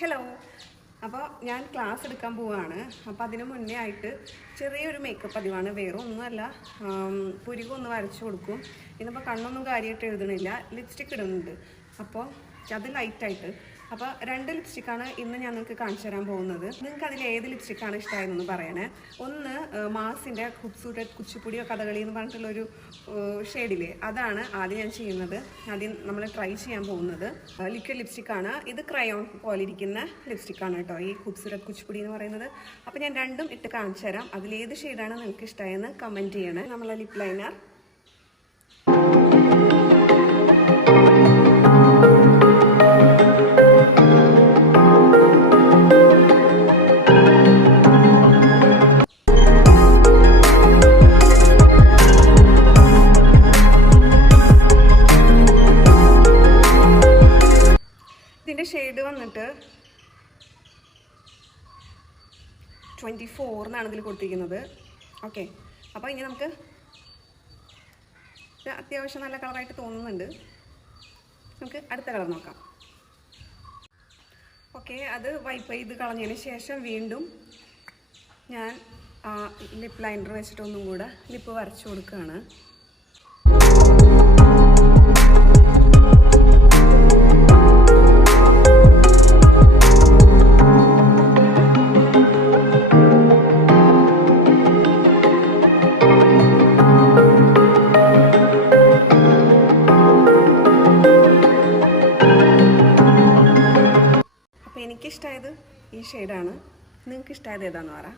Hello. അപ്പോൾ ഞാൻ class എടുക്കാൻ പോവുകയാണ്. അപ്പോൾ അതിന് മുന്നേ ആയിട്ട് ചെറിയൊരു മേക്കപ്പ് പതിവാണ്. വേറെ ഒന്നുമല്ല, പുരികം ഒന്ന് വരച്ചു കൊടുക്കും. ഇന്നിപ്പോൾ കണ്ണൊന്നും കാര്യമായിട്ട് എഴുതണില്ല, ലിപ്സ്റ്റിക്ക് ഇടുന്നുണ്ട്. അപ്പോൾ അത് ലൈറ്റായിട്ട്. അപ്പോൾ 2 ലിപ്സ്റ്റിക്കാണ് ഇന്ന് ഞാൻ നിങ്ങൾക്ക് കാണിച്ചു തരാൻ പോകുന്നത്. നിങ്ങൾക്ക് അതിൽ ഏത് ലിപ്സ്റ്റിക്കാണ് ഇഷ്ടമായതെന്ന് പറയണേ. ഒന്ന് മാസിൻ്റെ ഖൂബ്സൂരത് കുച്ചിപ്പുടിയോ കഥകളി എന്ന് പറഞ്ഞിട്ടുള്ളൊരു ഷെയ്ഡില്ലേ, അതാണ് ആദ്യം ഞാൻ ചെയ്യുന്നത്. ആദ്യം നമ്മൾ ട്രൈ ചെയ്യാൻ പോകുന്നത് ലിക്വിഡ് ലിപ്സ്റ്റിക്കാണ്. ഇത് ക്രയോൺ പോലെ ഇരിക്കുന്ന ലിപ്സ്റ്റിക്കാണ് കേട്ടോ, ഈ ഖൂബ്സൂരത് കുച്ചിപ്പുടി എന്ന് പറയുന്നത്. അപ്പോൾ ഞാൻ രണ്ടും ഇട്ട് കാണിച്ചു തരാം. അതിലേത് ഷെയ്ഡാണ് നിങ്ങൾക്ക് ഇഷ്ടമായെന്ന് കമൻറ്റ് ചെയ്യണേ. നമ്മളെ ലിപ് ലൈനർ, ഇതിൻ്റെ ഷെയ്ഡ് വന്നിട്ട് 24 എന്നാണ് ഇതിൽ കൊടുത്തിരിക്കുന്നത്. ഓക്കെ, അപ്പോൾ ഇനി നമുക്ക് അത്യാവശ്യം നല്ല കളറായിട്ട് തോന്നുന്നുണ്ട്. നമുക്ക് അടുത്ത കളർ നോക്കാം. ഓക്കെ, അത് വൈപ്പ് ചെയ്ത് കളഞ്ഞതിന് ശേഷം വീണ്ടും ഞാൻ ലിപ്പ് ലൈനർ വെച്ചിട്ടൊന്നും കൂടെ ലിപ്പ് വരച്ചു കൊടുക്കുകയാണ്. എനിക്കിഷ്ടമായത് ഈ ഷെയ്ഡാണ്. നിങ്ങൾക്ക് ഇഷ്ടമായത് ഏതാണെന്ന് പറ.